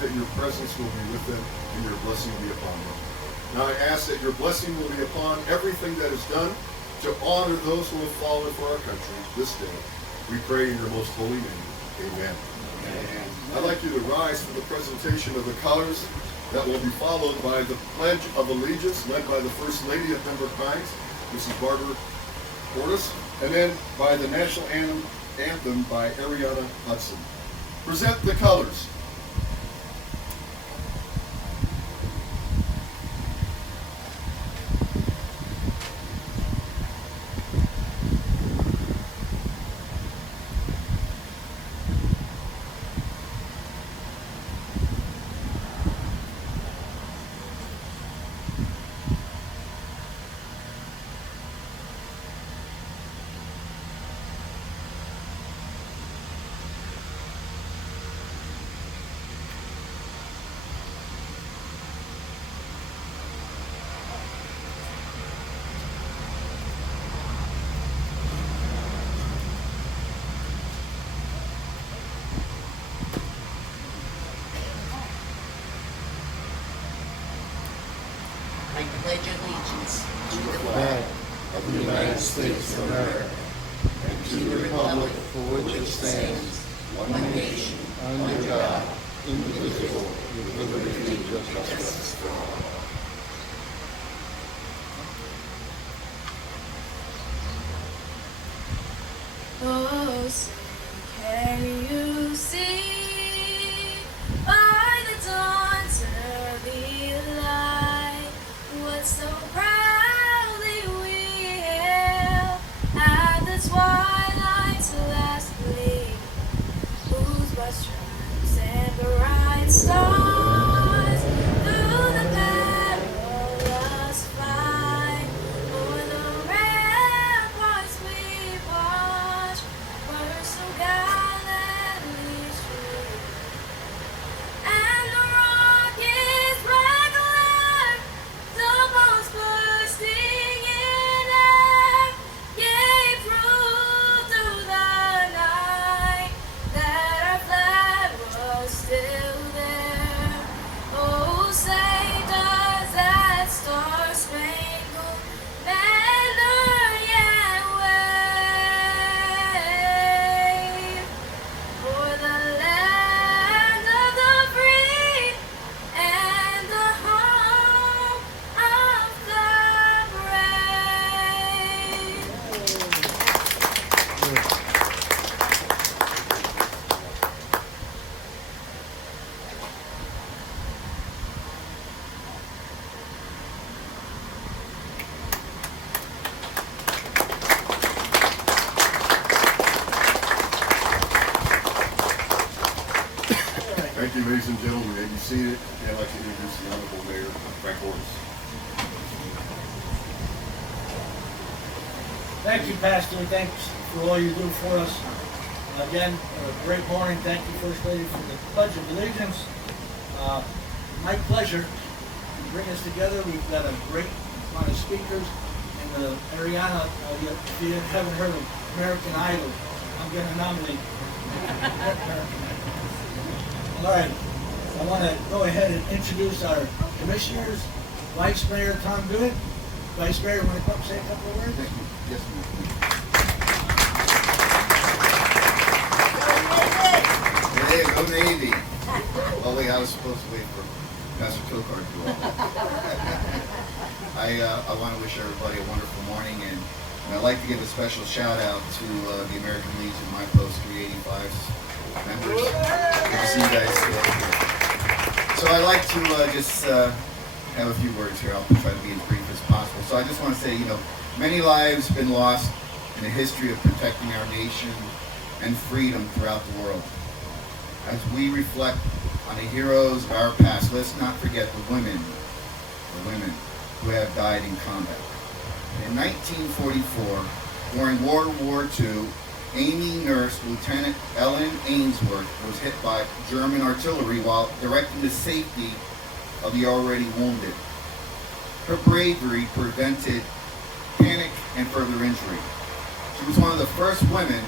that your presence will be with them and your blessing be upon them. Now I ask that your blessing will be upon everything that is done to honor those who have fallen for our country this day. We pray in your most holy name. Amen. Amen. I'd like you to rise for the presentation of the colors that will be followed by the Pledge of Allegiance led by the First Lady of Pembroke Pines, Mrs. Barbara Portis, and then by the National Anthem by Ariana Hudson. Present the colors. I pledge allegiance to the flag of the United States of America and to the republic for which it stands, one nation, under God, indivisible, with liberty and justice for all. Oh, say, can you see by the dawn's early light what so proudly we hail at the twilight's last gleam, whose broad stripes and bright stars through the perilous fight o'er the ramparts we watch were so gallantly streamed, and the rocket's black glare, the bombs bursting in air, gave proof through the night that our flag was still there. Oh, say does that star-spangled banner yet wave for the land of the free and the home of the brave? Thank you, ladies and gentlemen. You may be seated. I'd like to introduce the Honorable Mayor, Frank Ortis. Thank you, Pastor. Thanks for all you do for us. Again, a great morning. Thank you, First Lady, for the Pledge of Allegiance. My pleasure to bring us together. We've got a great amount of speakers. And Ariana, if you haven't heard of American Idol, I'm going to nominate All right. I want to go ahead and introduce our commissioners. Vice Mayor Tom Good. Vice Mayor, want to come say a couple of words? Thank you. Yes, ma'am. Hey, go Navy. Oh wait, I was supposed to wait for Pastor Tokar to do all that. I want to wish everybody a wonderful morning, and I'd like to give a special shout out to the American Legion, my post 385's members. Good to see you guys today. So I'd like to just have a few words here. I'll try to be as brief as possible. So I just want to say, many lives have been lost in the history of protecting our nation and freedom throughout the world. As we reflect on the heroes of our past, let's not forget the women who have died in combat. In 1944, during World War II, Amy Nurse Lieutenant Ellen Ainsworth was hit by German artillery while directing the safety of the already wounded. Her bravery prevented panic and further injury. She was one of the first women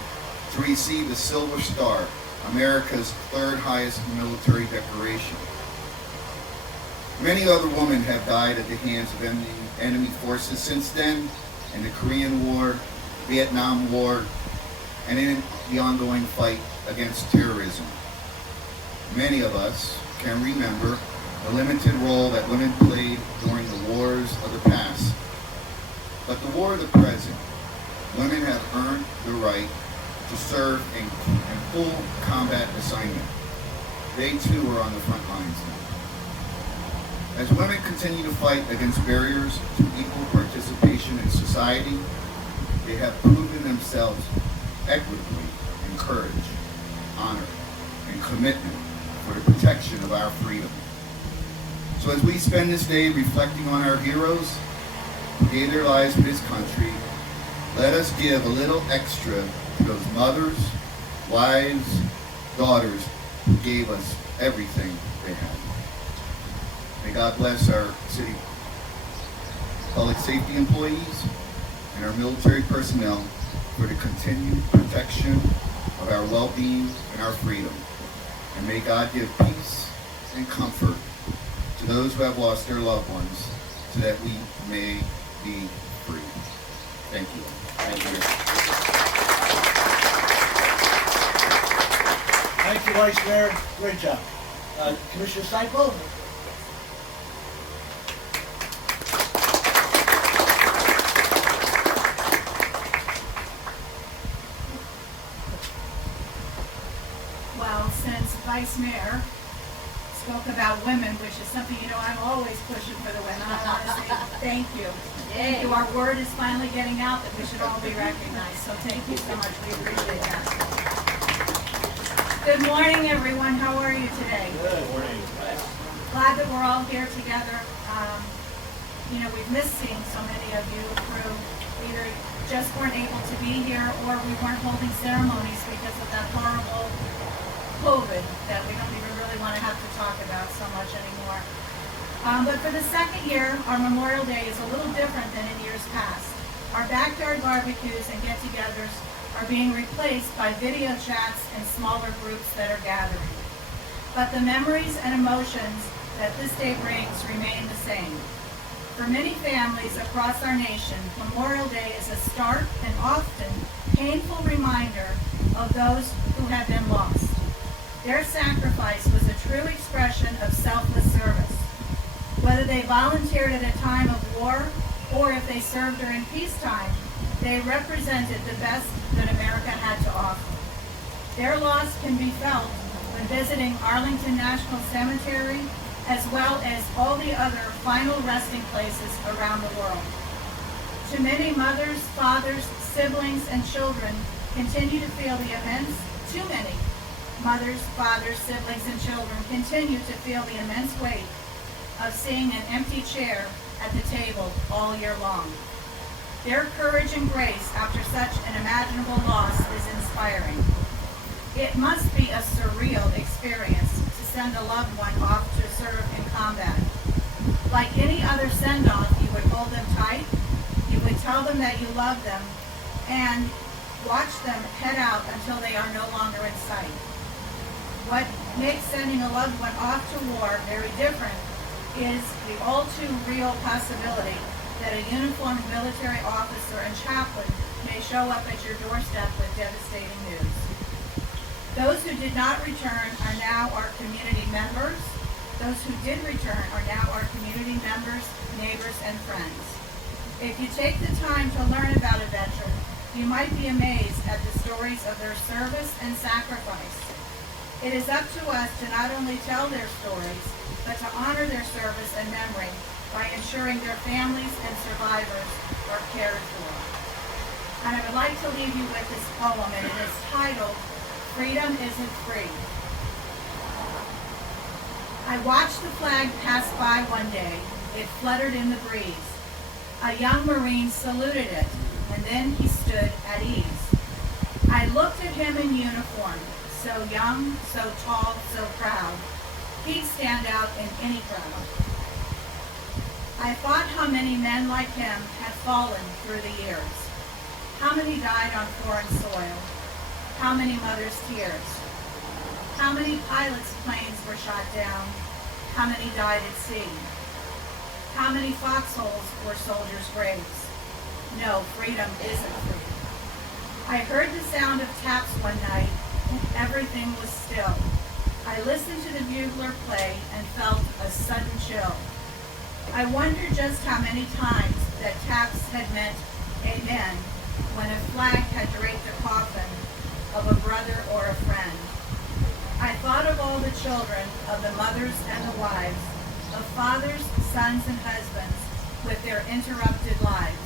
to receive the Silver Star America's third highest military decoration. Many other women have died at the hands of enemy forces since then, in the Korean War, Vietnam War, and in the ongoing fight against terrorism. Many of us can remember the limited role that women played during the wars of the past. But the war of the present, women have earned the right to serve in full combat assignment. They too are on the front lines now. As women continue to fight against barriers to equal participation in society, they have proven themselves equitably in courage, honor, and commitment for the protection of our freedom. So as we spend this day reflecting on our heroes who gave their lives for this country, let us give a little extra to those mothers, wives, daughters who gave us everything they had. May God bless our city public safety employees and our military personnel for the continued protection of our well-being and our freedom. And may God give peace and comfort to those who have lost their loved ones so that we may be free. Thank you. Thank you. Thank you, Vice Mayor. Great job. Commissioner Seipel? Well, since Vice Mayor spoke about women, which is something, I'm always pushing for the women, I want to say thank you. Thank you. Our word is finally getting out that we should all be recognized, so thank you so much. We appreciate that. Good morning, everyone. How are you today? Good morning. Glad that we're all here together. We've missed seeing so many of you who either just weren't able to be here or we weren't holding ceremonies because of that horrible COVID that we don't even really want to have to talk about so much anymore. But for the second year, our Memorial Day is a little different than in years past. Our backyard barbecues and get-togethers are being replaced by video chats and smaller groups that are gathering. But the memories and emotions that this day brings remain the same. For many families across our nation, Memorial Day is a stark and often painful reminder of those who have been lost. Their sacrifice was a true expression of selfless service. Whether they volunteered at a time of war or if they served during peacetime, they represented the best that America had to offer. Their loss can be felt when visiting Arlington National Cemetery, as well as all the other final resting places around the world. Too many mothers, fathers, siblings, and children continue to feel the immense, too many mothers, fathers, siblings, and children continue to feel the immense weight of seeing an empty chair at the table all year long. Their courage and grace after such an imaginable loss is inspiring. It must be a surreal experience to send a loved one off to serve in combat. Like any other send-off, you would hold them tight, you would tell them that you love them, and watch them head out until they are no longer in sight. What makes sending a loved one off to war very different is the all too real possibility that a uniformed military officer and chaplain may show up at your doorstep with devastating news. Those who did not return are now our community members. Those who did return are now our community members, neighbors, and friends. If you take the time to learn about a veteran, you might be amazed at the stories of their service and sacrifice. It is up to us to not only tell their stories, but to honor their service and memory by ensuring their families and survivors are cared for. And I would like to leave you with this poem, and it is titled, Freedom Isn't Free. I watched the flag pass by one day. It fluttered in the breeze. A young Marine saluted it, and then he stood at ease. I looked at him in uniform, so young, so tall, so proud. He'd stand out in any crowd. I thought how many men like him had fallen through the years. How many died on foreign soil? How many mothers' tears? How many pilots' planes were shot down? How many died at sea? How many foxholes were soldiers' graves? No, freedom isn't free. I heard the sound of taps one night, and everything was still. I listened to the bugler play and felt a sudden chill. I wondered just how many times that taps had meant amen when a flag had draped the coffin of a brother or a friend. I thought of all the children, of the mothers and the wives, of fathers, sons, and husbands with their interrupted lives.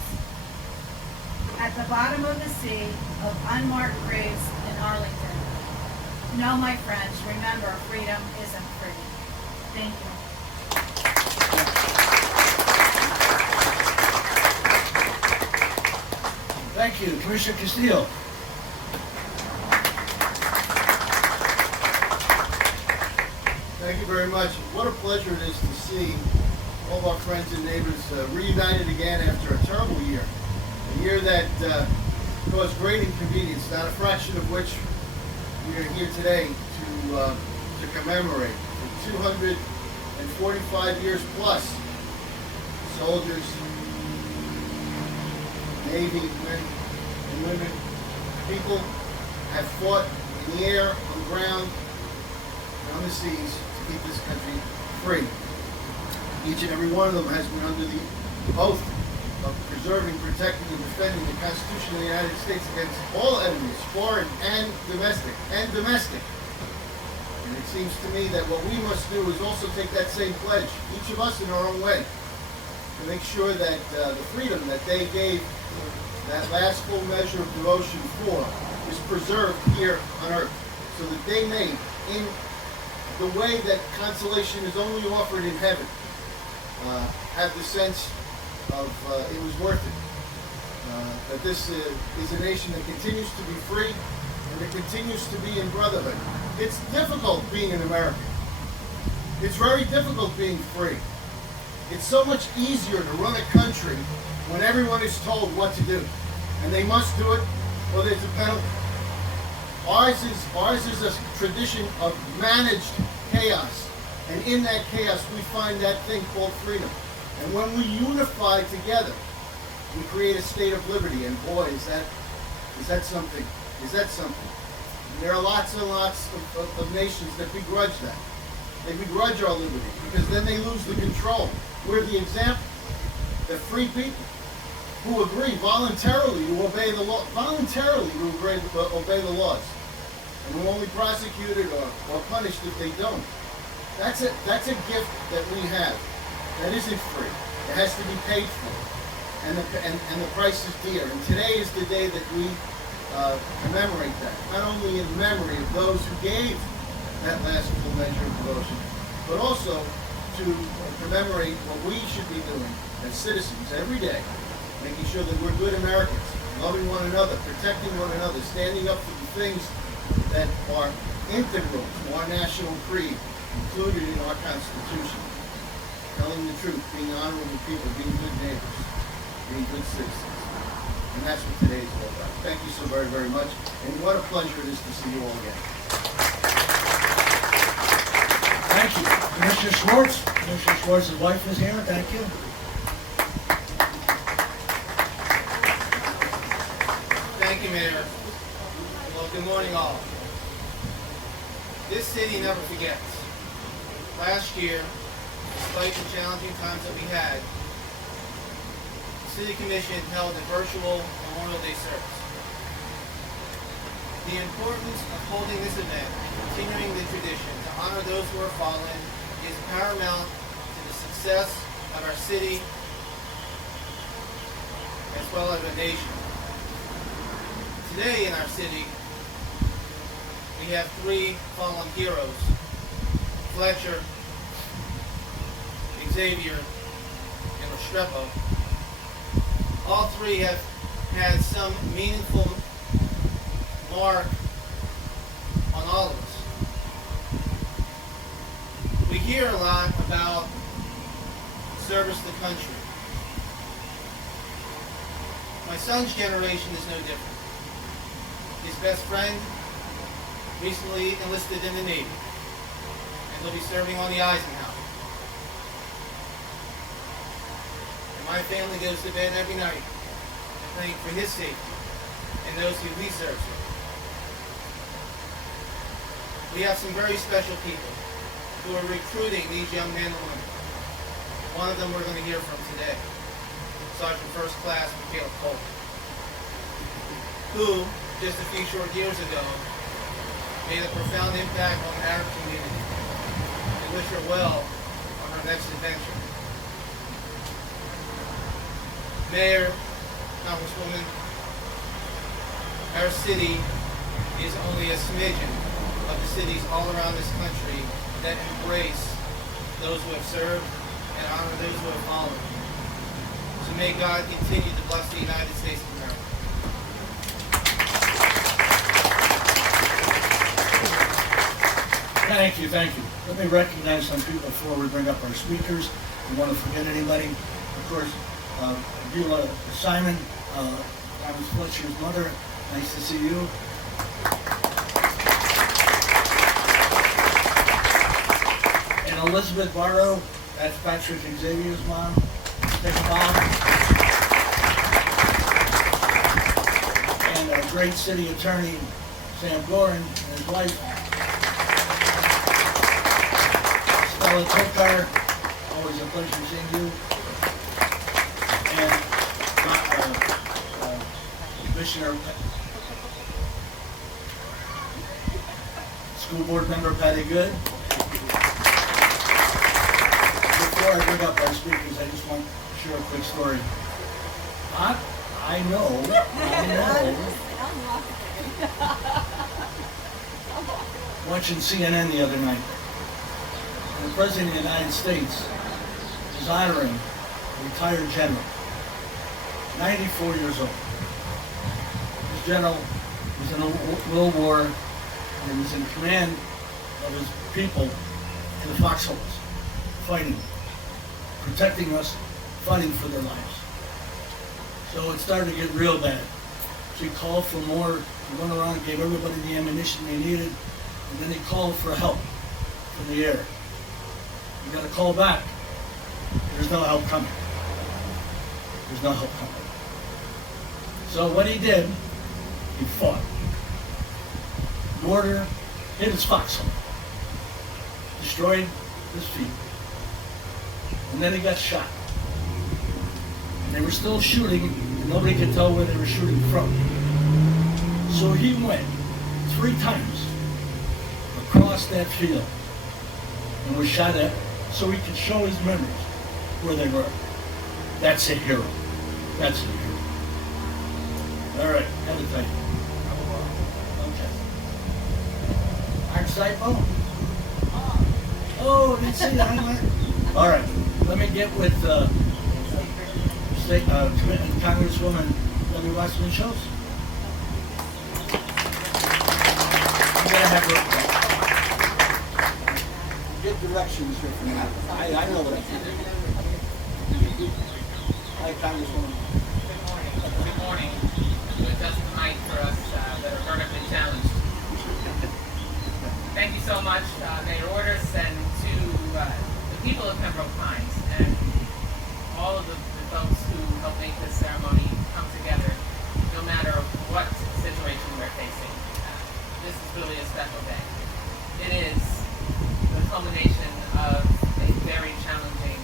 At the bottom of the sea, of unmarked graves in Arlington. No, my friends, remember, freedom isn't free. Thank you. Thank you. Commissioner Castillo. Thank you very much. What a pleasure it is to see all of our friends and neighbors reunited again after a terrible year. A year that caused great inconvenience, not a fraction of which we are here today to commemorate. For 245 years plus, soldiers, Navy men and women, people have fought in the air, on the ground, and on the seas to keep this country free. Each and every one of them has been under the oath of preserving, protecting, and defending the Constitution of the United States against all enemies, foreign and domestic. And it seems to me that what we must do is also take that same pledge, each of us in our own way, to make sure that the freedom that they gave that last full measure of devotion for is preserved here on earth, so that they may, in the way that consolation is only offered in heaven, have the sense of it was worth it. That this is a nation that continues to be free and that continues to be in brotherhood. It's difficult being an American. It's very difficult being free. It's so much easier to run a country when everyone is told what to do, and they must do it, or there's a penalty. Ours is a tradition of managed chaos, and in that chaos we find that thing called freedom. And when we unify together, we create a state of liberty. And boy, is that something? Is that something? And there are lots and lots of nations that begrudge that. They begrudge our liberty because then they lose the control. We're the example. The free people who agree voluntarily to obey the law, obey the laws, and who only prosecuted or punished if they don't. That's a gift that we have that isn't free. It has to be paid for, and the price is dear. And today is the day that we commemorate that, not only in memory of those who gave that last full measure of devotion, but also to commemorate what we should be doing as citizens every day, making sure that we're good Americans, loving one another, protecting one another, standing up for the things that are integral to our national creed, included in our Constitution, telling the truth, being honorable people, being good neighbors, being good citizens. And that's what today is all about. Thank you so very, very much, and what a pleasure it is to see you all again. Thank you. Commissioner Schwartz. Commissioner Schwartz's wife is here. Thank you. Thank you, Mayor. Well, good morning, all. This city never forgets. Last year, despite the challenging times that we had, the City Commission held a virtual Memorial Day service. The importance of holding this event and continuing the tradition to honor those who are fallen is paramount to the success of our city as well as our nation. Today in our city, we have three fallen heroes: Fletcher, Xavier, and Restrepo. All three have had some meaningful mark on all of us. We hear a lot about service to the country. My son's generation is no different. His best friend recently enlisted in the Navy, and he'll be serving on the Eisenhower. And my family goes to bed every night praying for his safety and those who he serves with. We have some very special people who are recruiting these young men and women. One of them we're going to hear from today, Sergeant First Class Michaela Coleman, who, just a few short years ago, made a profound impact on the Arab community, and wish her well on her next adventure. Mayor, Congresswoman, our city is only a smidgen of the cities all around this country that embrace those who have served and honor those who have fallen. So may God continue to bless the United States of America. Thank you, thank you. Let me recognize some people before we bring up our speakers. We want to forget anybody. Of course, Beulah Simon, Thomas Fletcher's mother. Nice to see you. And Elizabeth Barrow, that's Patrick Xavier's mom. Take a bow. And our great city attorney, Sam Gorin, and his wife, Stella Tokar. Always a pleasure seeing you. And Commissioner, School Board Member Patty Good. Before I bring up our speakers, I just want to share a quick story. I know. Watching CNN the other night, and the President of the United States is honoring a retired general, 94 years old. This general was in a World War and was in command of his people in the foxholes, fighting, protecting us, fighting for their lives. So it started to get real bad. So he called for more. He went around, gave everybody the ammunition they needed, and then he called for help from the air. You got to call back. There's no help coming. There's no help coming. So what he did, he fought. Mortar hit his foxhole, destroyed his feet, and then he got shot. And they were still shooting, and nobody could tell where they were shooting from. So he went 3 times across that field and was shot at so he could show his memories where they were. That's a hero. That's a hero. All right, have a tight. Okay. Archetypo? Oh, didn't see that. All right, let me get with Congresswoman Debbie Wasserman Schultz. I'm gonna have her get directions here from me. I know what I do. Hi, Congresswoman. Good morning. It's just tonight for us that are vertically challenged. Thank you so much, Mayor Orders, and to the people of Pembroke Pines and all of the folks who help make this ceremony come together, no matter what situation we're facing. This is really a special day. It is the culmination of a very challenging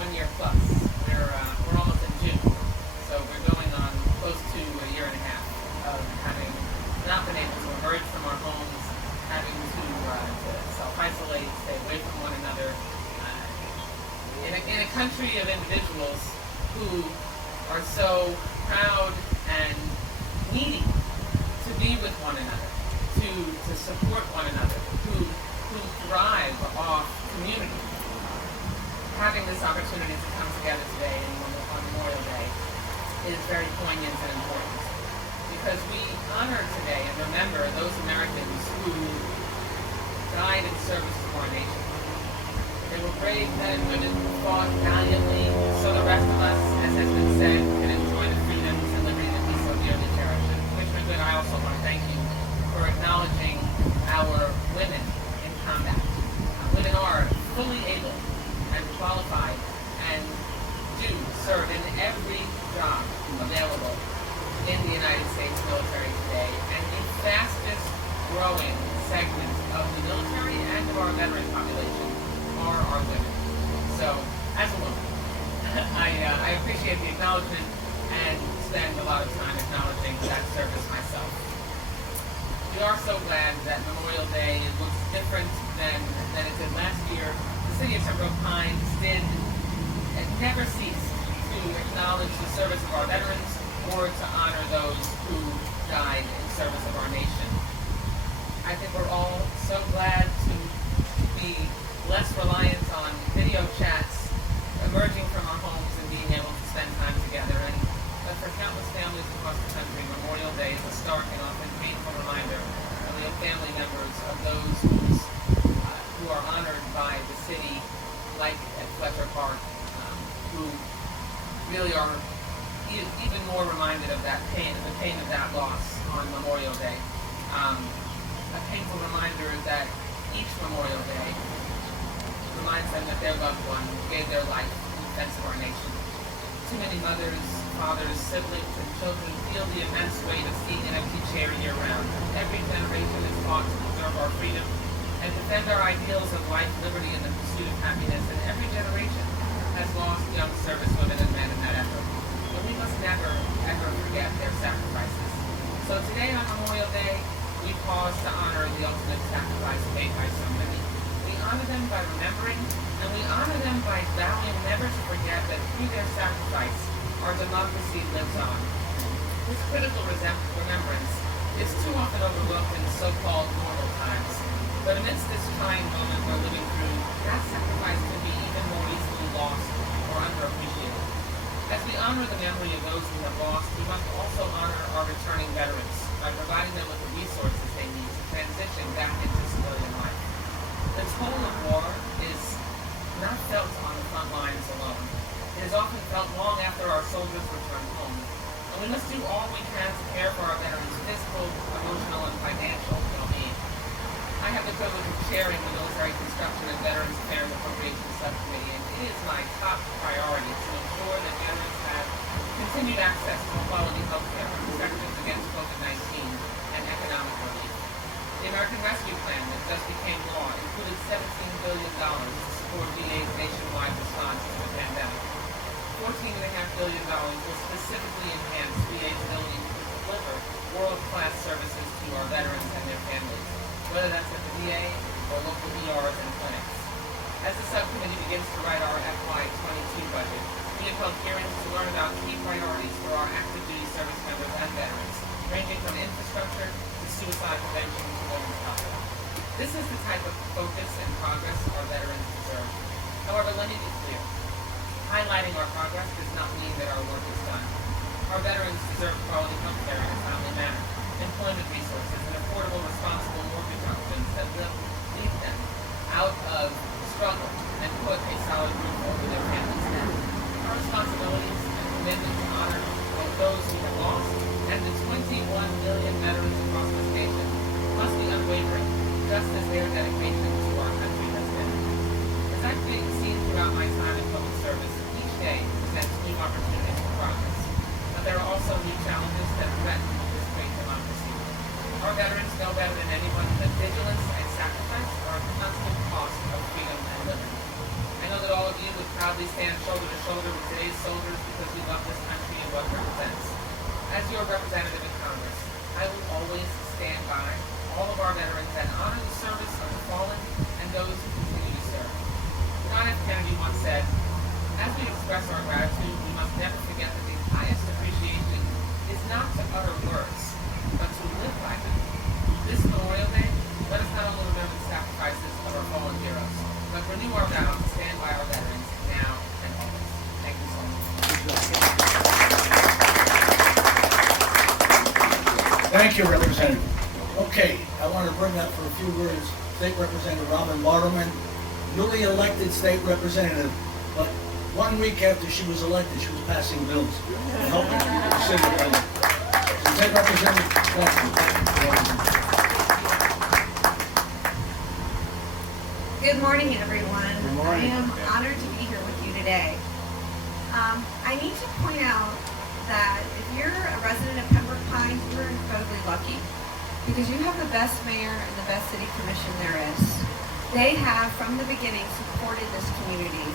1 year plus. We're almost in June, so we're going on close to a year and a half of having not been able to emerge from our homes, having to self-isolate, stay away from one another. In a country of individuals who are so proud and needy to be with one another, to support one another, who thrive off community. Having this opportunity to come together today on Memorial Day is very poignant and important because we honor today and remember those Americans who died in service to our nation. They were brave men and women who fought valiantly so the rest of us, as has been said, can enjoy the freedoms and liberty that we so dearly cherish. And Commissioner Good, I also want to thank you for acknowledging fully able and qualified and do serve in every job available in the United States military today, and the fastest growing segment of the military and of our veteran population are our women. So, as a woman, I appreciate the acknowledgement and spend a lot of time acknowledging that service myself. We are so glad that Memorial Day looks different than it did last year. The city of Pembroke Pines did and never ceased to acknowledge the service of our veterans or to honor those who died in service of our nation. I think we're all so glad to be less reliant on video chats, emerging from our homes and being able to spend time together. But for countless families across the country, Memorial Day is a stark and often painful reminder of the family members of those who are honored by the city, like at Fletcher Park, who really are even more reminded of that pain, the pain of that loss on Memorial Day. A painful reminder that each Memorial Day reminds them that their loved one gave their life in defense of our nation. Too many mothers, fathers, siblings, and children feel the immense weight of seeing an empty chair year-round. Every generation has fought to preserve our freedom and defend our ideals of life, liberty, and the pursuit of happiness, and every generation has lost young servicewomen and men in that effort. But we must never, ever forget their sacrifices. So today on Memorial Day, we pause to honor the ultimate sacrifice made by so many. We honor them by remembering, and we honor them by vowing never to forget that through their sacrifice, our democracy lives on. This critical remembrance is too often overlooked in so-called normal times. But amidst this trying moment we're living through, that sacrifice can be even more easily lost or underappreciated. As we honor the memory of those we have lost, we must also honor our returning veterans by providing them with the resources they need to transition back into civilian life. The toll of war is not felt on the front lines alone. It is often felt long after our soldiers return home. And we must do all we can to care for our veterans' physical, emotional, and financial well-being. I have the privilege of chairing the Military Construction and Veterans Affairs Appropriations Subcommittee, and it is my top priority to ensure that veterans have continued access to quality health care and protections against COVID-19 and economic relief. The American Rescue Plan that just became law included $17 billion to support VA's nationwide response to the pandemic. $14.5 billion will specifically enhance VA's ability to deliver world-class services to our veterans and their families, whether that's at the VA or local ERs and clinics. As the subcommittee begins to write our FY22 budget, we have held hearings to learn about key priorities for our active duty service members and veterans, ranging from infrastructure to suicide prevention to women's health. This is the type of focus and progress our veterans deserve. However, let me be clear. Highlighting our progress does not mean that our work is done. Our veterans deserve quality health care in a timely manner, employment resources, and affordable, responsible mortgage options that will lead them out of struggle and put a solid roof over their families' heads. Our responsibilities and commitment to honor both those we have lost and the 21 million veterans across this nation must be unwavering, just as their dedication to our country has been. As I've seen throughout my time in public service, each day presents new opportunities for progress. But there are also new challenges that threaten this great democracy. Our veterans know better than anyone that vigilance and sacrifice are a constant cost of freedom and liberty. I know that all of you would proudly stand shoulder to shoulder with today's soldiers because we love this country and what it represents. As your representative in Congress, I will always stand by all of our veterans and honor the service of the fallen and those who continue to serve. John F. Kennedy once said, as we express our gratitude, we must never forget that the highest appreciation is not to utter words, but to live by them. This Memorial Day, let us not only remember the sacrifices of our fallen heroes, but renew our vow to stand by our veterans now and always. Thank you so much. Thank you, Representative. Okay, I want to bring up for a few words State Representative Robin Waterman, newly elected state representative, but 1 week after she was elected, she was passing bills and helping the city. So State Representative, thank you. Good morning, everyone. I am honored to be here with you today. I need to point out that if you're a resident of Pembroke Pines, you're incredibly lucky because you have the best mayor and the best city commission there is. They have, from the beginning, supported this community.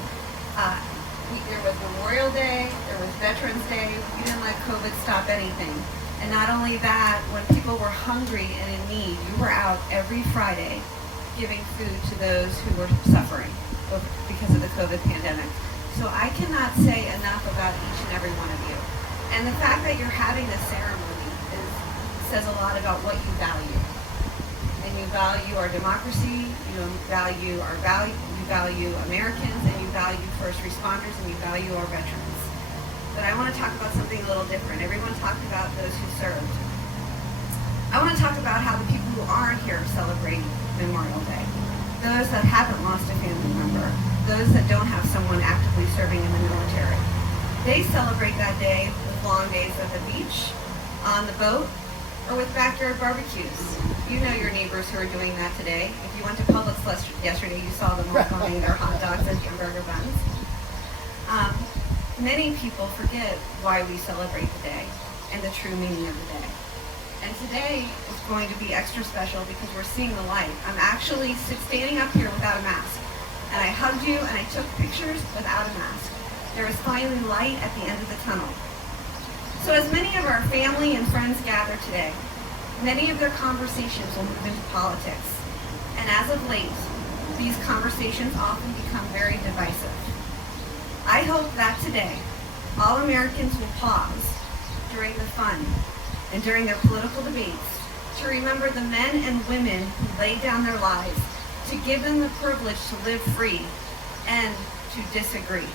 There was Memorial Day, there was Veterans Day. We didn't let COVID stop anything. And not only that, when people were hungry and in need, you were out every Friday giving food to those who were suffering because of the COVID pandemic. So I cannot say enough about each and every one of you. And the fact that you're having this ceremony says a lot about what you value. And you value our democracy, you value Americans, and you value first responders, and you value our veterans. But I want to talk about something a little different. Everyone talked about those who served. I want to talk about how the people who aren't here celebrate Memorial Day. Those that haven't lost a family member. Those that don't have someone actively serving in the military. They celebrate that day with long days at the beach, on the boat, or with backyard barbecues. You know your neighbors who are doing that today. If you went to Publix yesterday, you saw them all buying their hot dogs and hamburger buns. Many people forget why we celebrate the day and the true meaning of the day. And today is going to be extra special because we're seeing the light. I'm actually standing up here without a mask. And I hugged you and I took pictures without a mask. There is finally light at the end of the tunnel. So as many of our family and friends gather today, many of their conversations will move into politics. And as of late, these conversations often become very divisive. I hope that today, all Americans will pause during the fun and during their political debates to remember the men and women who laid down their lives to give them the privilege to live free and to disagree.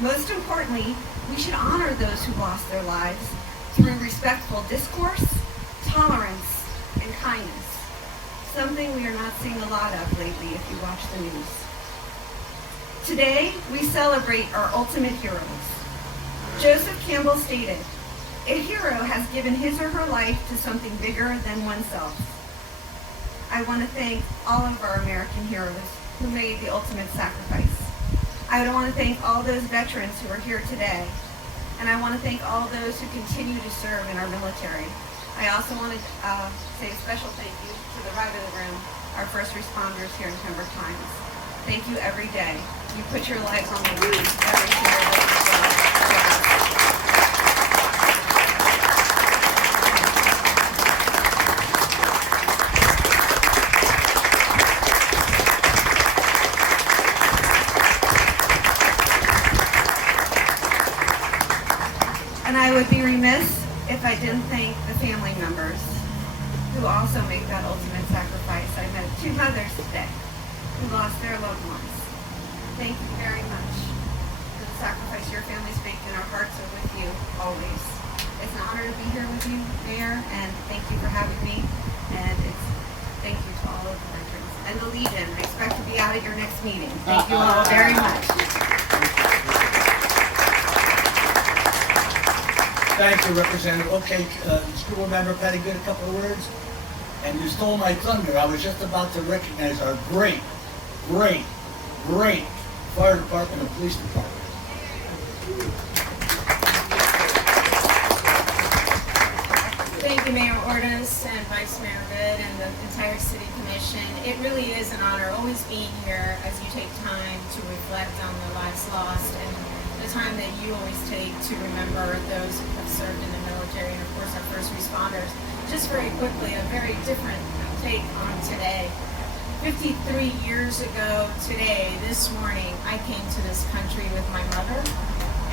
Most importantly, we should honor those who lost their lives through respectful discourse, tolerance, and kindness, something we are not seeing a lot of lately if you watch the news. Today, we celebrate our ultimate heroes. Joseph Campbell stated, "A hero has given his or her life to something bigger than oneself." I want to thank all of our American heroes who made the ultimate sacrifice. I want to thank all those veterans who are here today. And I want to thank all those who continue to serve in our military. I also want to say a special thank you to the right of the room, our first responders here in Pembroke Pines. Thank you every day. You put your lives on the line every single day. And I would be remiss if I didn't thank the family members who also make that ultimate sacrifice. I met 2 mothers today who lost their loved ones. Thank you very much for the sacrifice your families make, and our hearts are with you always. It's an honor to be here with you, Mayor, and thank you for having me. And thank you to all of the veterans and the Legion. I expect to be out at your next meeting. Thank you all very much. Thank you, Representative. Okay, school member Patty, good, a couple of words. And you stole my thunder. I was just about to recognize our great fire department and police department. Thank you, Mayor Ordus and Vice Mayor Good and the entire City Commission. It really is an honor always being here as you take time to reflect on the lives lost and the time that you always take to remember those who have served in the military and, of course, our first responders. Just very quickly, a very different take on today. 53 years ago today, this morning, I came to this country with my mother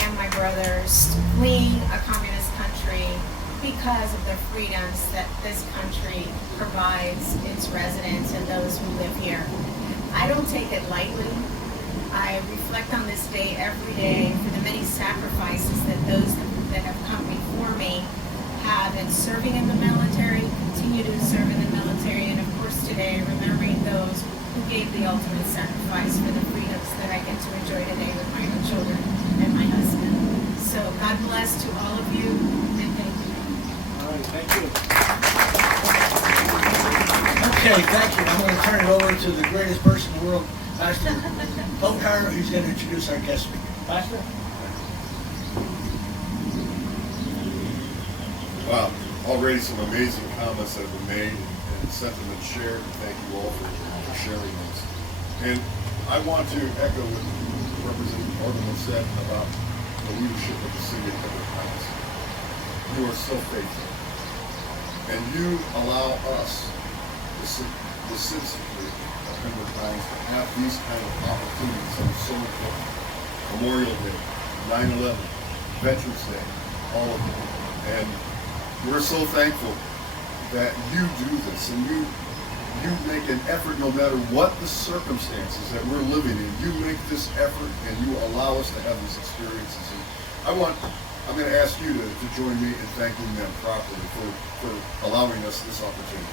and my brothers, fleeing a communist country because of the freedoms that this country provides its residents and those who live here. I don't take it lightly. I reflect on this day every day for the many sacrifices that those that have come before me have in serving in the military, continue to serve in the military, and of course today remembering those who gave the ultimate sacrifice for the freedoms that I get to enjoy today with my own children and my husband. So God bless to all of you, and thank you. All right, thank you. Okay, thank you. I'm going to turn it over to the greatest person in the world. Pastor Polk, who's going to introduce our guest speaker. Pastor? Wow, already some amazing comments that have been made and sentiments shared, and thank you all for sharing those. And I want to echo what Representative Orban said about the leadership of the city of Pembroke. You are so faithful, and you allow us, the citizenry of Pembroke Pines, to have these kind of opportunities that are so important. Memorial Day, 9/11, Veterans Day, all of them. And we're so thankful that you do this, and you make an effort no matter what the circumstances that we're living in. You make this effort, and you allow us to have these experiences. And I'm going to ask you to join me in thanking them properly for allowing us this opportunity.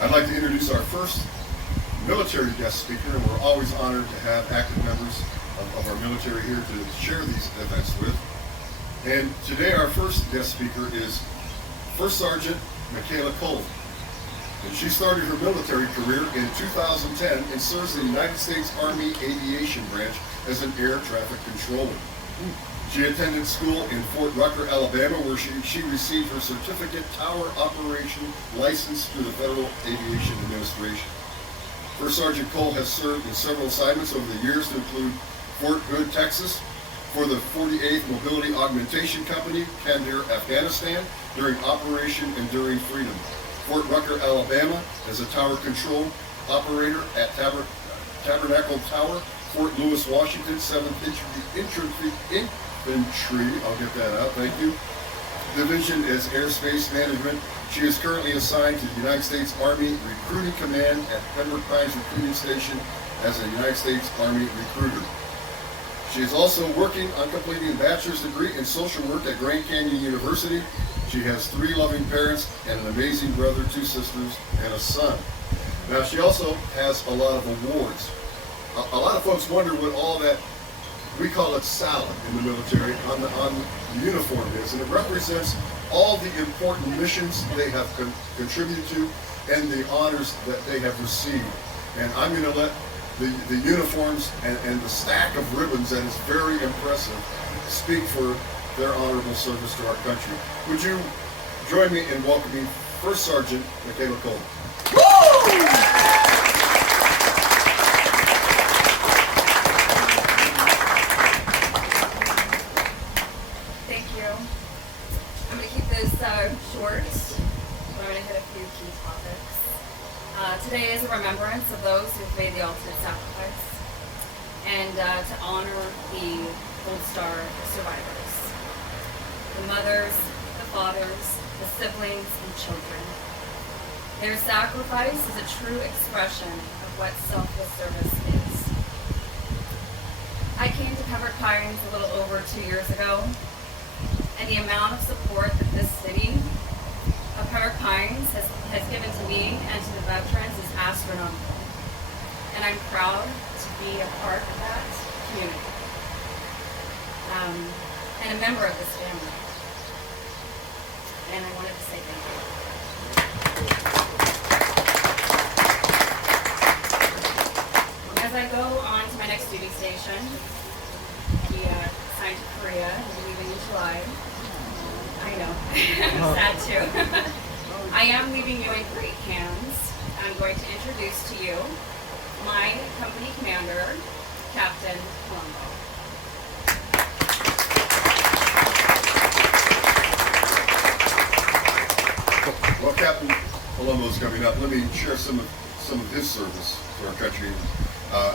I'd like to introduce our first military guest speaker, and we're always honored to have active members of our military here to share these events with. And today our first guest speaker is First Sergeant Michaela Coleman. And she started her military career in 2010 and serves in the United States Army Aviation Branch as an air traffic controller. She attended school in Fort Rucker, Alabama, where she received her certificate tower operation license through the Federal Aviation Administration. First Sergeant Cole has served in several assignments over the years to include Fort Hood, Texas, for the 48th Mobility Augmentation Company, Kandahar, Afghanistan, during Operation Enduring Freedom. Fort Rucker, Alabama, as a tower control operator at Tabernacle Tower, Fort Lewis, Washington, 7th Infantry, I'll get that out, thank you, Division as Airspace Management. She is currently assigned to the United States Army Recruiting Command at Pembroke Pines Recruiting Station as a United States Army recruiter. She is also working on completing a bachelor's degree in social work at Grand Canyon University. She has 3 loving parents and an amazing brother, 2 sisters, and a son. Now, she also has a lot of awards. A lot of folks wonder what all that, we call it salad in the military, on the uniform is, and it represents all the important missions they have contributed to and the honors that they have received. And I'm going to let the uniforms and the stack of ribbons that is very impressive speak for their honorable service to our country. Would you join me in welcoming First Sergeant Michaela Coleman? Thank you. I'm going to keep this short, but I'm going to hit a few key topics. Today is a remembrance of those who've made the ultimate sacrifice, and to honor the Gold Star survivors, the mothers, the fathers, the siblings, and children. Their sacrifice is a true expression of what selfless service is. I came to Pembroke Pines a little over 2 years ago, and the amount of support that this city of Pembroke Pines has given to me and to the veterans is astronomical. And I'm proud to be a part of that community. And a member of this family. And I wanted to say thank you. As I go on to my next duty station, we assigned to Korea, and we're leaving in July. I know, I'm sad too. I am leaving you in great hands. I'm going to introduce to you my company commander, Captain Colombo. Well, Captain Colombo is coming up. Let me share some of his service to our country.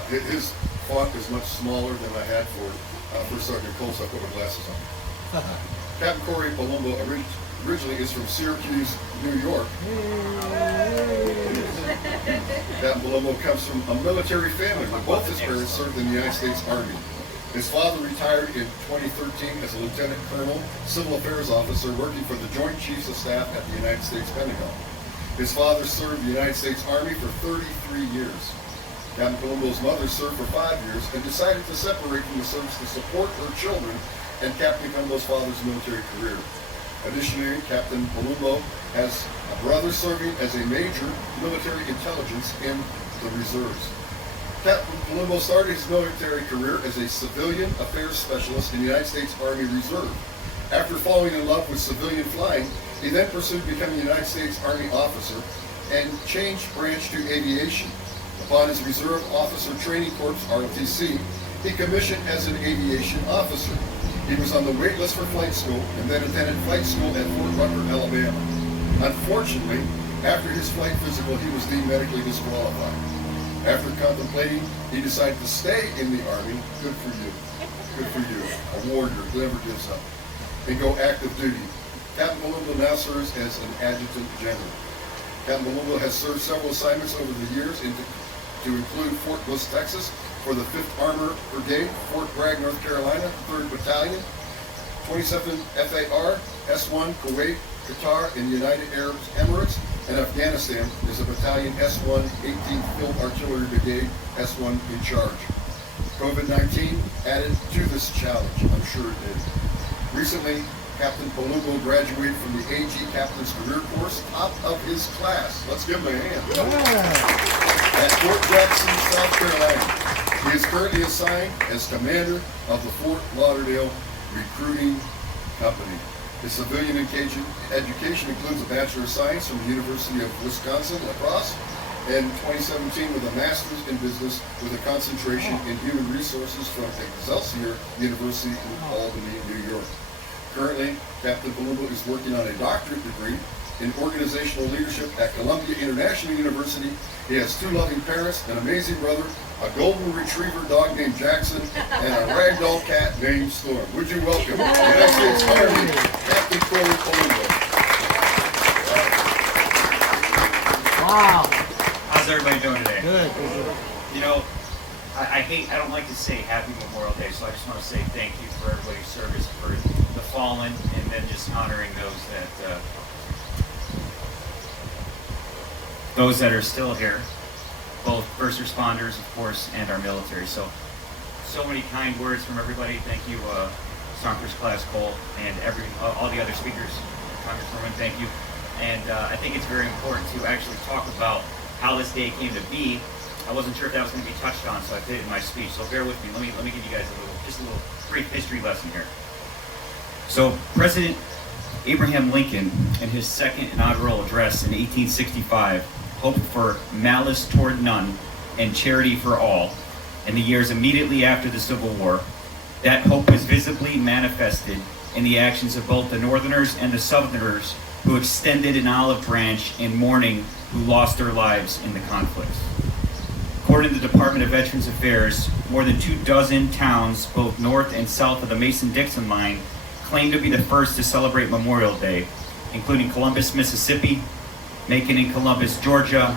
His font is much smaller than I had for First Sergeant Cole, so I put my glasses on. Captain Corey Colombo originally is from Syracuse, New York. Captain Colombo comes from a military family where both his parents served in the United States Army. His father retired in 2013 as a lieutenant colonel, civil affairs officer working for the Joint Chiefs of Staff at the United States Pentagon. His father served the United States Army for 33 years. Captain Colombo's mother served for 5 years and decided to separate from the service to support her children and Captain Colombo's father's military career. Additionally, Captain Palumbo has a brother serving as a major military intelligence in the reserves. Captain Palumbo started his military career as a civilian affairs specialist in the United States Army Reserve. After falling in love with civilian flying, he then pursued becoming a United States Army officer and changed branch to aviation. Upon his Reserve Officer Training Corps, ROTC, he commissioned as an aviation officer. He was on the wait list for flight school and then attended flight school at Fort Rucker, Alabama. Unfortunately, after his flight physical, he was deemed medically disqualified. After contemplating, he decided to stay in the Army. Good for you. Good for you. A warrior who never gives up. And go active duty. Captain Beluga now serves as an adjutant general. Captain Beluga has served several assignments over the years to include Fort Bliss, Texas, for the 5th Armor Brigade, Fort Bragg, North Carolina, 3rd Battalion, 27th FAR, S1, Kuwait, Qatar, and United Arab Emirates, and Afghanistan is a Battalion S1, 18th Field Artillery Brigade, S1 in charge. COVID-19 added to this challenge, I'm sure it did. Recently, Captain Beluga graduated from the AG Captain's Career Course, top of his class. Let's give him a hand. Yeah. At Fort Jackson, South Carolina. He is currently assigned as commander of the Fort Lauderdale Recruiting Company. His civilian education includes a Bachelor of Science from the University of Wisconsin-La Crosse, and 2017 with a Master's in Business with a concentration in Human Resources from Excelsior University in Albany, New York. Currently, Captain Beluga is working on a doctorate degree in organizational leadership at Columbia International University. He has 2 loving parents, an amazing brother, a golden retriever dog named Jackson, and a ragdoll cat named Storm. Would you welcome United States Army Captain Coleman? Wow. How's everybody doing today? Good. You know, I don't like to say Happy Memorial Day, so I just want to say thank you for everybody's service, for the fallen, and then just honoring those that are still here, both first responders, of course, and our military. So many kind words from everybody. Thank you, Stormtroopers Class Cole, and all the other speakers, Congresswoman. Thank you. And I think it's very important to actually talk about how this day came to be. I wasn't sure if that was going to be touched on, so I did it in my speech. So bear with me. Let me give you guys just a little brief history lesson here. So President Abraham Lincoln, in his second inaugural address in 1865, hoped for malice toward none and charity for all. In the years immediately after the Civil War, that hope was visibly manifested in the actions of both the Northerners and the Southerners who extended an olive branch in mourning who lost their lives in the conflicts. According to the Department of Veterans Affairs, more than 24 towns, both north and south of the Mason-Dixon line, claim to be the first to celebrate Memorial Day, including Columbus, Mississippi, Macon and Columbus, Georgia,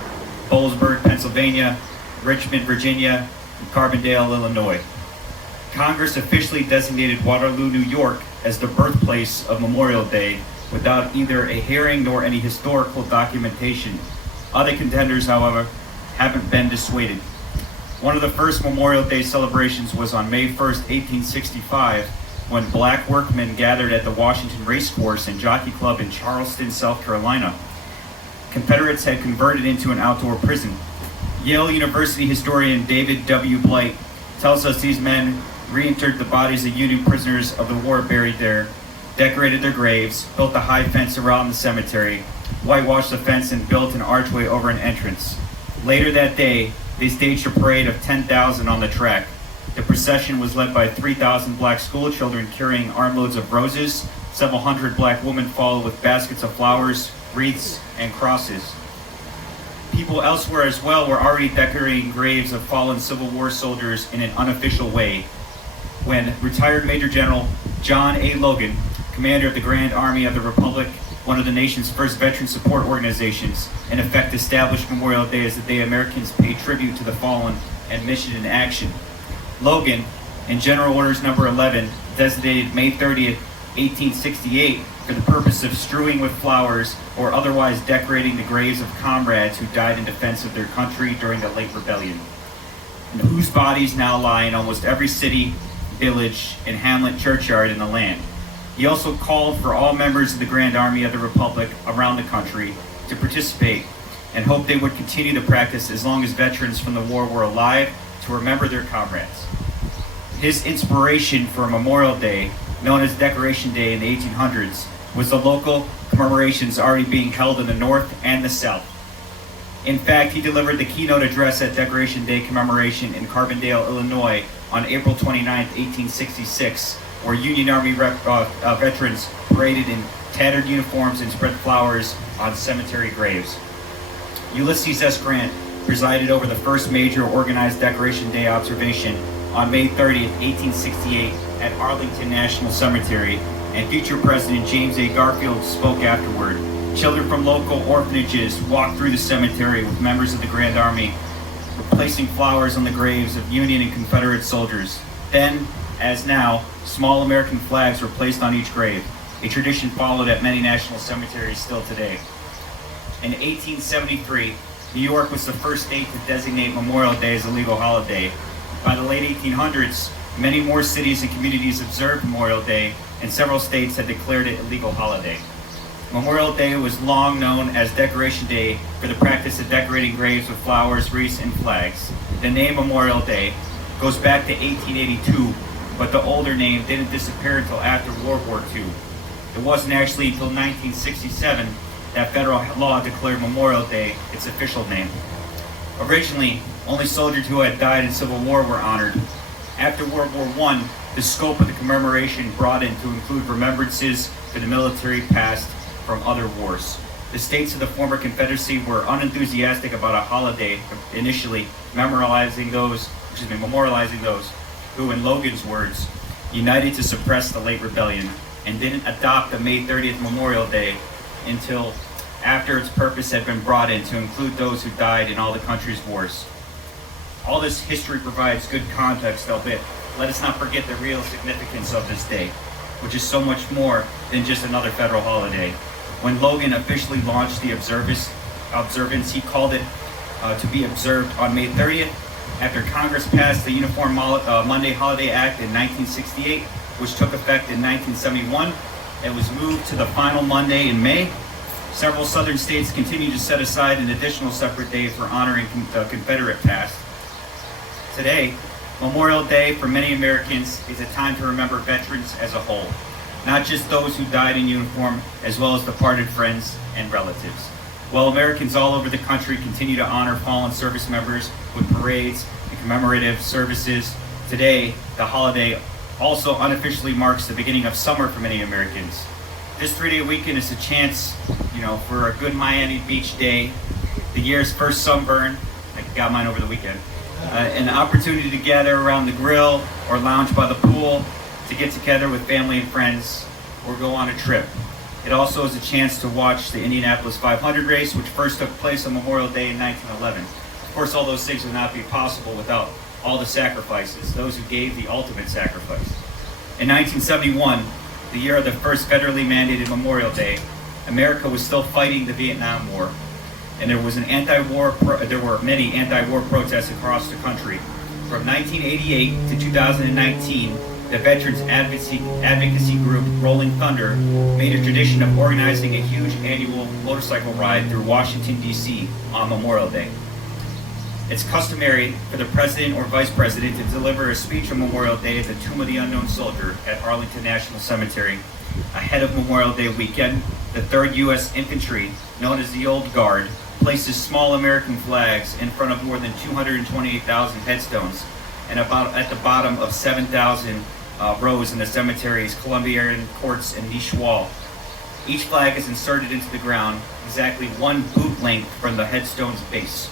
Boalsburg, Pennsylvania, Richmond, Virginia, and Carbondale, Illinois. Congress officially designated Waterloo, New York as the birthplace of Memorial Day without either a hearing nor any historical documentation. Other contenders, however, haven't been dissuaded. One of the first Memorial Day celebrations was on May 1st, 1865, when black workmen gathered at the Washington Race Course and Jockey Club in Charleston, South Carolina. Confederates had converted into an outdoor prison. Yale University historian David W. Blight tells us these men reinterred the bodies of Union prisoners of the war buried there, decorated their graves, built a high fence around the cemetery, whitewashed the fence, and built an archway over an entrance. Later that day, they staged a parade of 10,000 on the track. The procession was led by 3,000 black schoolchildren carrying armloads of roses. Several hundred black women followed with baskets of flowers, wreaths, and crosses. People elsewhere as well were already decorating graves of fallen Civil War soldiers in an unofficial way. When retired Major General John A. Logan, commander of the Grand Army of the Republic, one of the nation's first veteran support organizations, in effect established Memorial Day as the day Americans pay tribute to the fallen and mission in action. Logan, in General Orders Number 11, designated May 30th, 1868, for the purpose of strewing with flowers or otherwise decorating the graves of comrades who died in defense of their country during the late rebellion, and whose bodies now lie in almost every city, village, and hamlet churchyard in the land. He also called for all members of the Grand Army of the Republic around the country to participate and hoped they would continue the practice as long as veterans from the war were alive to remember their comrades. His inspiration for Memorial Day, known as Decoration Day in the 1800s, was the local commemorations already being held in the North and the South. In fact, he delivered the keynote address at Decoration Day commemoration in Carbondale, Illinois on April 29, 1866, where Union Army veterans paraded in tattered uniforms and spread flowers on cemetery graves. Ulysses S. Grant presided over the first major organized Decoration Day observation on May 30, 1868 at Arlington National Cemetery, and future President James A. Garfield spoke afterward. Children from local orphanages walked through the cemetery with members of the Grand Army, placing flowers on the graves of Union and Confederate soldiers. Then, as now, small American flags were placed on each grave, a tradition followed at many national cemeteries still today. In 1873, New York was the first state to designate Memorial Day as a legal holiday. By the late 1800s, many more cities and communities observed Memorial Day, and several states had declared it a legal holiday. Memorial Day was long known as Decoration Day for the practice of decorating graves with flowers, wreaths, and flags. The name Memorial Day goes back to 1882, but the older name didn't disappear until after World War II. It wasn't actually until 1967 that federal law declared Memorial Day its official name. Originally, only soldiers who had died in Civil War were honored. After World War I, the scope of the commemoration broadened to include remembrances for the military past from other wars. The states of the former Confederacy were unenthusiastic about a holiday initially, memorializing those who, in Logan's words, united to suppress the late rebellion, and didn't adopt the May 30th Memorial Day until after its purpose had been broadened to include those who died in all the country's wars. All this history provides good context, albeit let us not forget the real significance of this day, which is so much more than just another federal holiday. When Logan officially launched the observance, he called it to be observed on May 30th. After Congress passed the Uniform Monday Holiday Act in 1968, which took effect in 1971, it was moved to the final Monday in May. Several southern states continue to set aside an additional separate day for honoring the Confederate past. Today, Memorial Day for many Americans is a time to remember veterans as a whole, not just those who died in uniform, as well as departed friends and relatives. While Americans all over the country continue to honor fallen service members with parades and commemorative services, today, the holiday also unofficially marks the beginning of summer for many Americans. This 3-day weekend is a chance, for a good Miami Beach day, the year's first sunburn. I got mine over the weekend. An opportunity to gather around the grill or lounge by the pool, to get together with family and friends, or go on a trip. It also is a chance to watch the Indianapolis 500 race, which first took place on Memorial Day in 1911. Of course, all those things would not be possible without all the sacrifices, those who gave the ultimate sacrifice. In 1971, the year of the first federally mandated Memorial Day, America was still fighting the Vietnam War, and there were many anti-war protests across the country. From 1988 to 2019, the Veterans Advocacy Group Rolling Thunder made a tradition of organizing a huge annual motorcycle ride through Washington, D.C. on Memorial Day. It's customary for the President or Vice President to deliver a speech on Memorial Day at the Tomb of the Unknown Soldier at Arlington National Cemetery. Ahead of Memorial Day weekend, the 3rd U.S. Infantry, known as the Old Guard, places small American flags in front of more than 228,000 headstones and about at the bottom of 7,000 rows in the cemetery's Columbian Courts and Niche Wall. Each flag is inserted into the ground exactly 1 boot length from the headstone's base.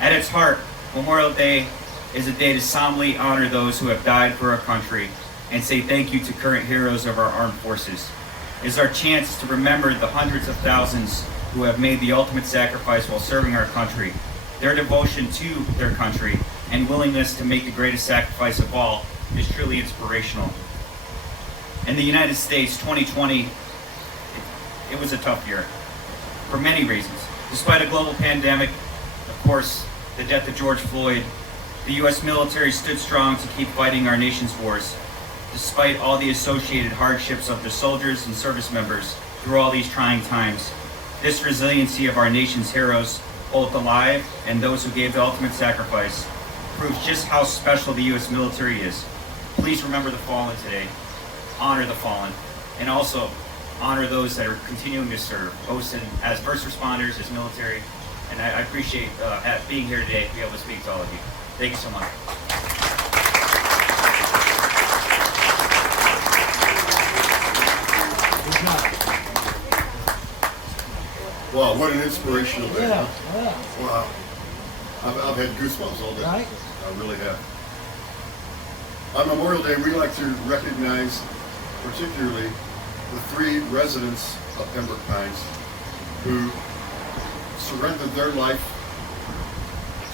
At its heart, Memorial Day is a day to solemnly honor those who have died for our country and say thank you to current heroes of our armed forces. It is our chance to remember the hundreds of thousands who have made the ultimate sacrifice while serving our country. Their devotion to their country and willingness to make the greatest sacrifice of all is truly inspirational. In the United States, 2020, it was a tough year for many reasons. Despite a global pandemic, of course, the death of George Floyd, The U.S. military stood strong to keep fighting our nation's wars, despite all the associated hardships of the soldiers and service members through all these trying times. This resiliency of our nation's heroes, both alive and those who gave the ultimate sacrifice, proves just how special the U.S. military is. Please remember the fallen today, honor the fallen, and also honor those that are continuing to serve, both as first responders, as military, and I appreciate being here today to be able to speak to all of you. Thank you so much. Wow, what an inspirational day. Yeah, Huh? yeah. Wow. I've had goosebumps all day. Right? I really have. On Memorial Day, we like to recognize particularly the 3 residents of Pembroke Pines who surrendered their life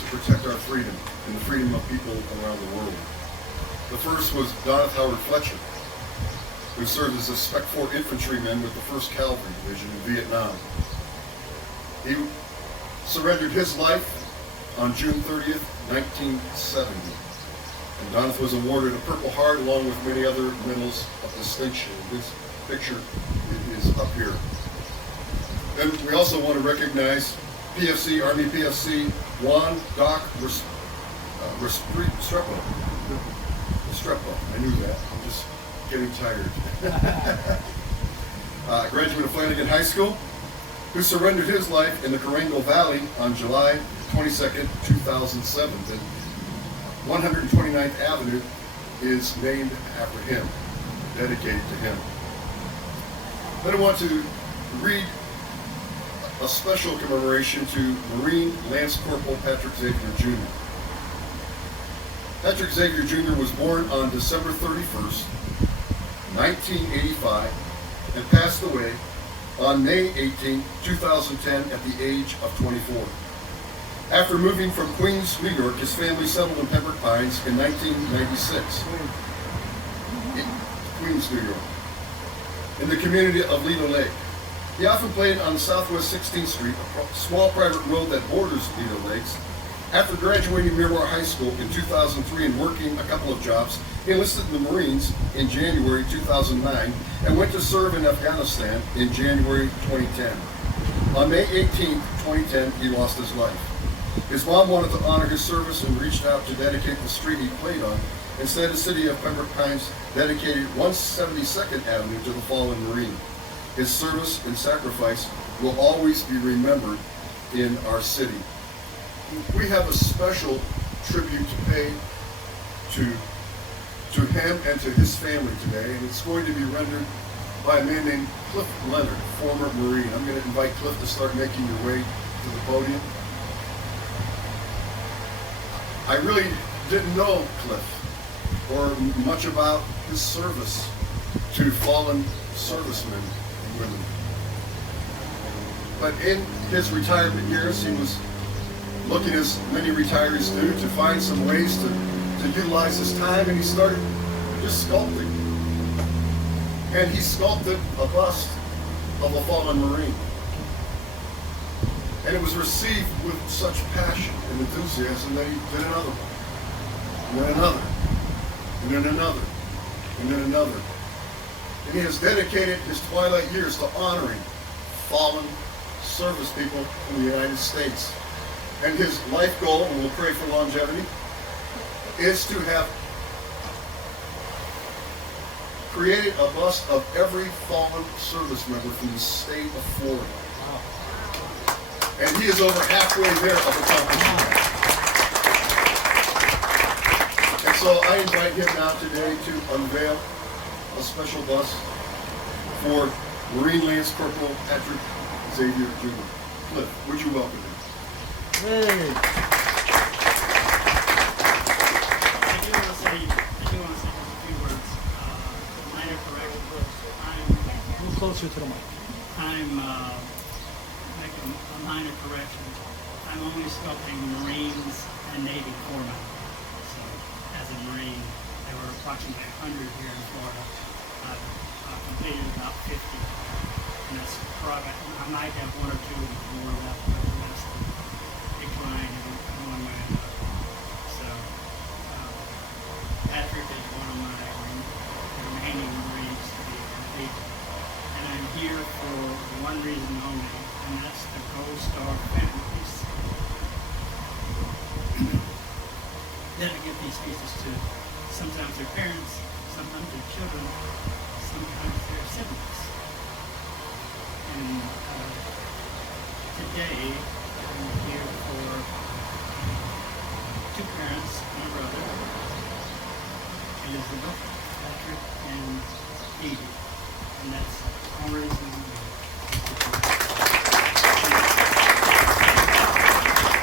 to protect our freedom and the freedom of people around the world. The first was Donnith Fletcher, who served as a Spec 4 infantryman with the 1st Cavalry Division in Vietnam. He surrendered his life on June 30th, 1970. And Donnith was awarded a Purple Heart along with many other medals of distinction. This picture is up here. Then we also want to recognize PFC, Army PFC, Juan Doc Restrepo. I knew that. I'm just getting tired. Graduate of Flanagan High School, who surrendered his life in the Corango Valley on July 22nd, 2007. And 129th Avenue is named after him, dedicated to him. Then I want to read a special commemoration to Maureen Lance Corporal Patrick Xavier Jr. Patrick Xavier Jr. was born on December 31st, 1985, and passed away on May 18, 2010 at the age of 24. After moving from Queens, New York, his family settled in Pembroke Pines in 1996. Queens, New York, in the community of Lido Lake. He often played on Southwest 16th Street, a small private road that borders Lido Lakes. After graduating Miramar High School in 2003 and working a couple of jobs, he enlisted in the Marines in January 2009 and went to serve in Afghanistan in January 2010. On May 18, 2010, he lost his life. His mom wanted to honor his service and reached out to dedicate the street he played on. Instead, the city of Pembroke Pines dedicated 172nd Avenue to the fallen Marine. His service and sacrifice will always be remembered in our city. We have a special tribute to pay to him and to his family today, and it's going to be rendered by a man named Cliff Leonard, former Marine. I'm going to invite Cliff to start making your way to the podium. I really didn't know Cliff or much about his service to fallen servicemen and women. But in his retirement years, he was looking, as many retirees do, to find some ways to utilize his time, and he started just sculpting. And he sculpted a bust of a fallen Marine. And it was received with such passion and enthusiasm that he did another one, and then another, and then another, and then another. And he has dedicated his twilight years to honoring fallen service people in the United States. And his life goal, and we'll pray for longevity, is to have created a bust of every fallen service member from the state of Florida. And he is over halfway there of accomplishing that. And so I invite him now today to unveil a special bust for Marine Lance Corporal Patrick Xavier Jr. Cliff, would you welcome him? Hey. I do want to say just a few words. Minor correction. Move closer to the mic. I'm making a minor correction. I'm only sculpting Marines and Navy corpsmen. So, as a Marine, there were approximately 100 here in Florida. I've completed about 50. And that's probably, I might have one or two more left, but the rest decline in one way or another. So, one reason only, and that's the Gold Star families that I give these speeches to. Sometimes their parents, sometimes their children, sometimes their siblings. And today, I'm here for two parents and a brother, Elizabeth, Patrick, and Edie. And that's all reason I'm here.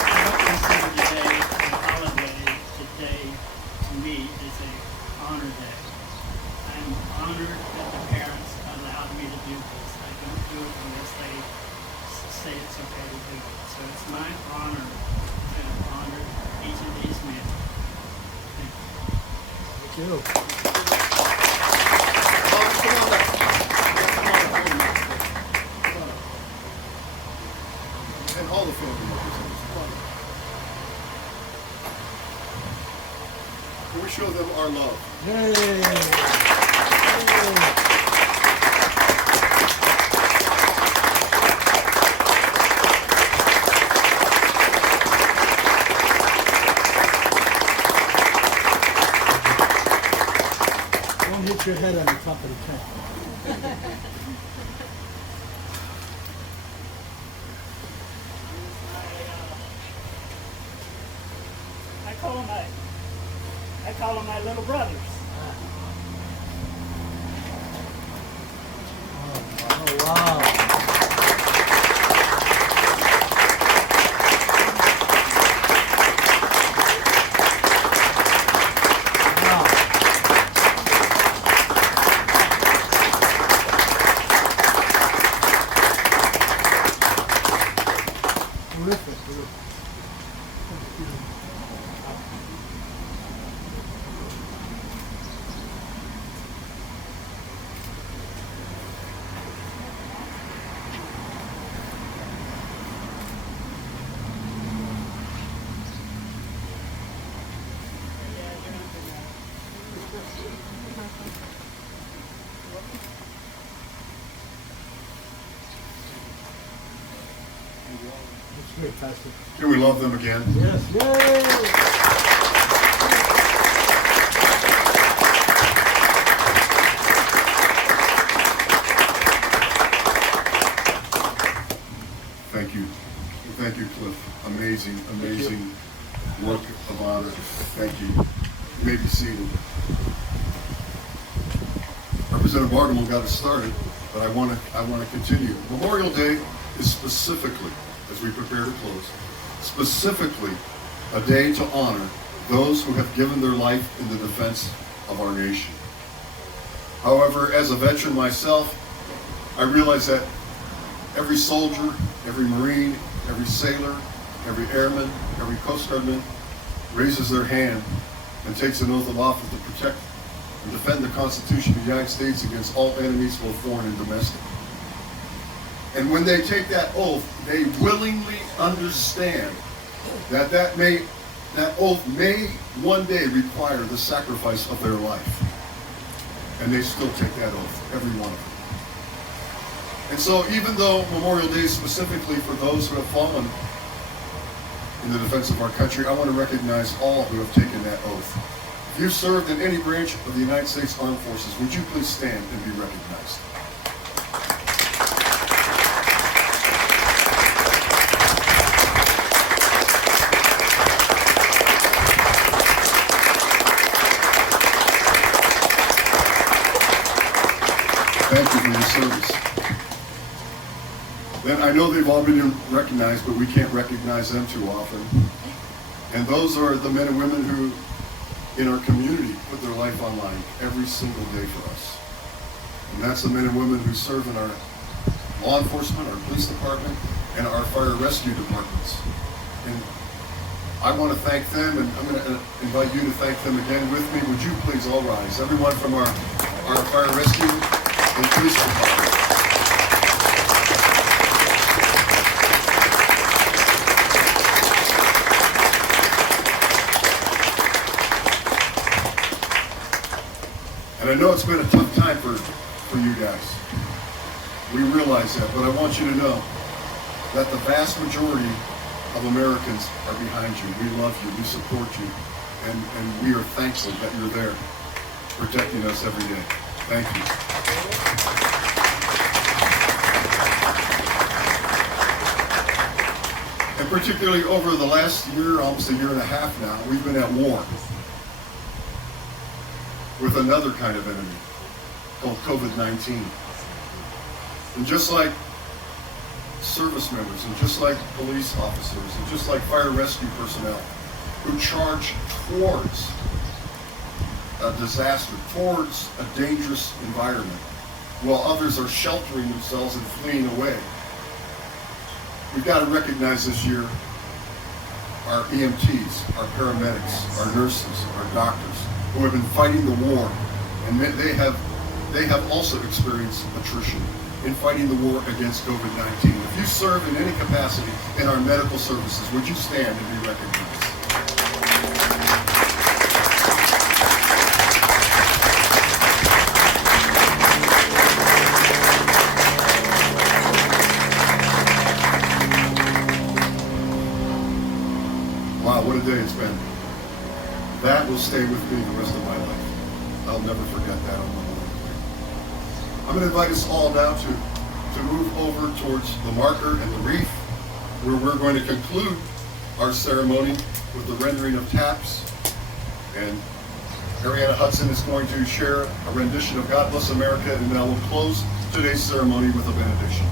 I don't consider today a holiday. Today, to me, is an honor day. I'm honored that the parents allowed me to do this. I don't do it unless they say it's okay to do it. So it's my honor to honor each of these men. Thank you. And all the family representatives. Can we show them our love? Don't hit your head on the top of the tent. I call them my little brothers. Oh, wow. That's great, Pastor. Can we love them again? Yes. Yay! Thank you. Thank you, Cliff. Amazing, amazing work of honor. Thank you. You may be seated. Representative Bartolome got us started, but I want to continue. Memorial Day is specifically, as we prepare to close, specifically a day to honor those who have given their life in the defense of our nation. However, as a veteran myself, I realize that every soldier, every Marine, every sailor, every airman, every Coast Guardman raises their hand and takes an oath of office to protect and defend the Constitution of the United States against all enemies, both foreign and domestic. And when they take that oath, they willingly understand that that oath may one day require the sacrifice of their life. And they still take that oath, every one of them. And so even though Memorial Day is specifically for those who have fallen in the defense of our country, I want to recognize all who have taken that oath. If you served in any branch of the United States Armed Forces, would you please stand and be recognized? Thank you for your service. Then I know they've all been recognized, but we can't recognize them too often. And those are the men and women who, in our community, put their life on line every single day for us. And that's the men and women who serve in our law enforcement, our police department, and our fire rescue departments. And I want to thank them, and I'm going to invite you to thank them again with me. Would you please all rise? Everyone from our fire rescue and police department. And I know it's been a tough time for you guys. We realize that, but I want you to know that the vast majority of Americans are behind you. We love you, we support you, and we are thankful that you're there, protecting us every day. Thank you. And particularly over the last year, almost a year and a half now, we've been at war with another kind of enemy called COVID-19. And just like service members, and just like police officers, and just like fire rescue personnel who charge towards a disaster, towards a dangerous environment, while others are sheltering themselves and fleeing away. We've got to recognize this year our EMTs, our paramedics, our nurses, our doctors, who have been fighting the war, and they have also experienced attrition in fighting the war against COVID-19. If you serve in any capacity in our medical services, would you stand and be recognized? Wow, what a day it's been. That will stay with me the rest of my life. I'll never forget that on my life. I'm going to invite us all now to move over towards the marker and the wreath, where we're going to conclude our ceremony with the rendering of taps. And Ariana Hudson is going to share a rendition of God Bless America, and then I will close today's ceremony with a benediction.